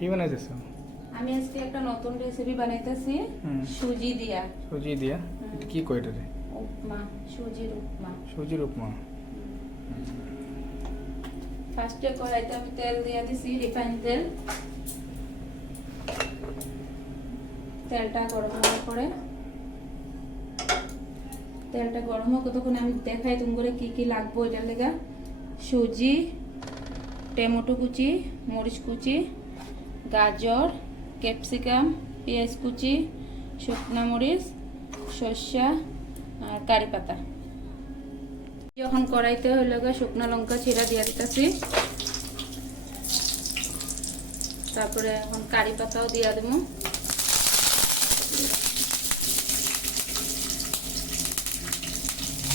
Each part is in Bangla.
কি বানাইতেছো? আমি আজকে একটা নতুন রেসিপি বানাইতেছি সুজি দিয়া। সুজি দিয়া? কি কয় এটারে? উপমা, সুজির উপমা। সুজির উপমা। ফার্স্টে কড়াইতে আমি তেল দিয়ে দিছি, রিফাইন তেল। তেলটা গরম হওয়ার পরে তেলটা গরম হোক ততক্ষণ আমি দেখাই তুমি কি কি লাগবে এটার লেগা। সুজি, টমেটো কুচি, মরিচ কুচি, গাজর, ক্যাপসিকাম, পেঁয়াজ কুচি, শুকনা মরিচ, সরষা আর কারি পাতা। যখন কড়াইতে হইল শুকনো লঙ্কা চিরা দিয়ে দিতেছি, তারপরে এখন কারি পাতাও দিয়ে দেবো।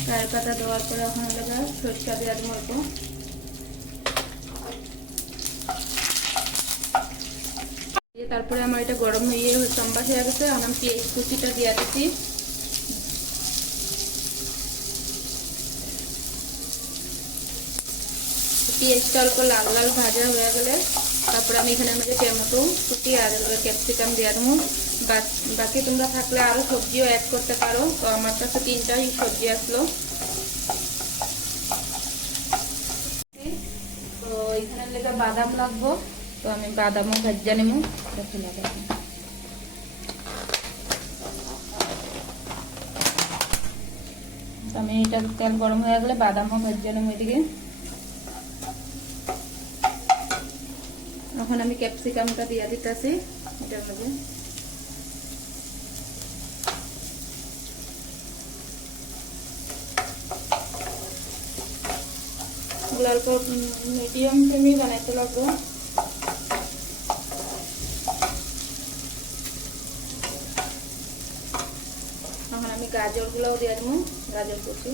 কারি পাতা দেওয়ার পরে এখন হলো সরষা দিয়ে দেবো অল্প। তারপরে আমার এটা গরম হয়ে সম্বাস হয়ে গেছে, এখন আমি পেঁয়াজ কুচিটা দিয়ে দিচ্ছি। পেঁয়াজটা অল্প লাল লাল ভাজা হয়ে গেলে তারপরে আমি এখানে আমাদের টমেটো কুচি আর ক্যাপসিকাম দিয়ে দেবো। বাকি তোমরা থাকলে আরও সবজিও অ্যাড করতে পারো। তো আমার কাছে 3টাই সবজি আসলো। তো এখানে লেগে বাদাম লাগবো, তো আমি বাদামও ভাজা নেব। আমি এটা তেল গরম হয়ে গেলে বাদামও ভাজা নেব এদিকে। এখন আমি ক্যাপসিকামটা দিয়ে দিতেছি এটার মধ্যে। অল্প মিডিয়াম ফ্লেমে বানাইতে লাগবো। এখন আমি গাজরগুলোও দিয়ে দেবো, গাজর কুচি।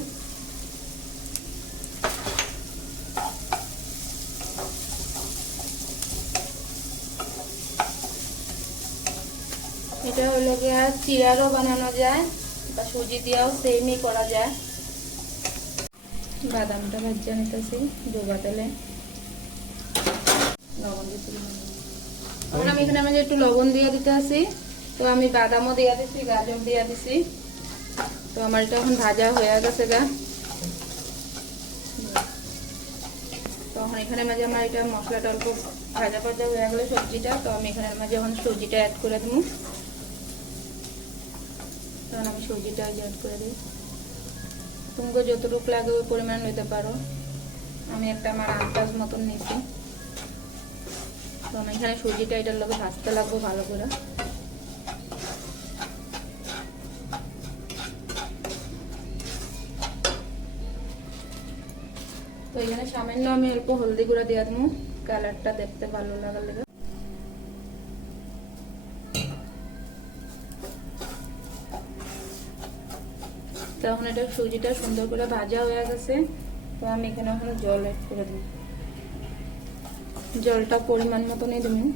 এটা হলো গিয়ে চিড়ারও বানানো যায় বা সুজি দিয়েও সেমই করা যায়। বাদামটা ভাজা নিতেছি ডোবা তেলে, লবণ দিচ্ছি। এখন আমি এখানে আমি একটু লবণ দিয়ে দিতে আসি। তো আমি বাদামও দিয়ে দিচ্ছি, গাজর দিয়ে দিচ্ছি। তো আমার এটা এখন ভাজা হয়ে গেছে গা। তখন এখানে মাঝে আমার এটা মশলাটা অল্প ভাজা ভাজা হয়ে গেলে সবজিটা, তো আমি এখানে মাঝে এখন সুজিটা অ্যাড করে দেবো। তখন আমি সুজিটা অ্যাড করে দিই। তোমাকে যতটুকু লাগে ওই পরিমাণ নিতে পারো। আমি একটা আমার আন্দাজ মতন নিয়েছি। তো আমি এখানে সুজিটা এটার লগে ভাজতে লাগবো ভালো করে। তো এখানে সামান্য আমি অল্প হলদি গুঁড়া দিয়ে দেবো, কালারটা দেখতে ভালো লাগার লেগে। তখন এটা সুজিটা সুন্দর করে ভাজা হয়ে গেছে। তো আমি এখানে এখন জল অ্যাড করে দেব। জলটা পরিমাণ মতনই দেবেন।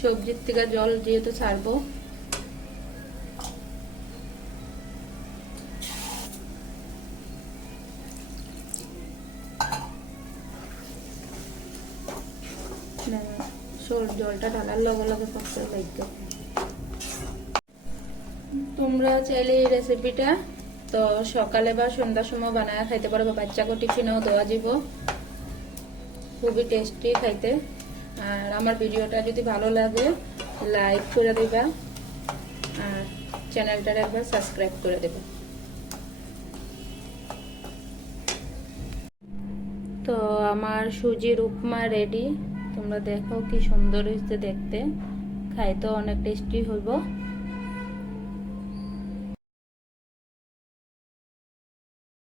সবজির থেকে জল যেহেতু ছাড়বো, জলটা ঢালার লগে লগে ফক্ত লাগবে। তোমরা চাইলে এই রেসিপিটা তো সকালে বা সন্ধ্যার সময় বানায় খাইতে পারো, বা বাচ্চাকে টিফিনেও দেওয়া যাব। খুবই টেস্টি খাইতে। আর আমার ভিডিওটা যদি ভালো লাগে লাইক করে দিবা আর চ্যানেলটার একবার সাবস্ক্রাইব করে দেবে। তো আমার সুজির উপমা রেডি। তোমরা দেখো কি সুন্দর হয়েছে দেখতে, খাইতেও অনেক টেস্টি হইব।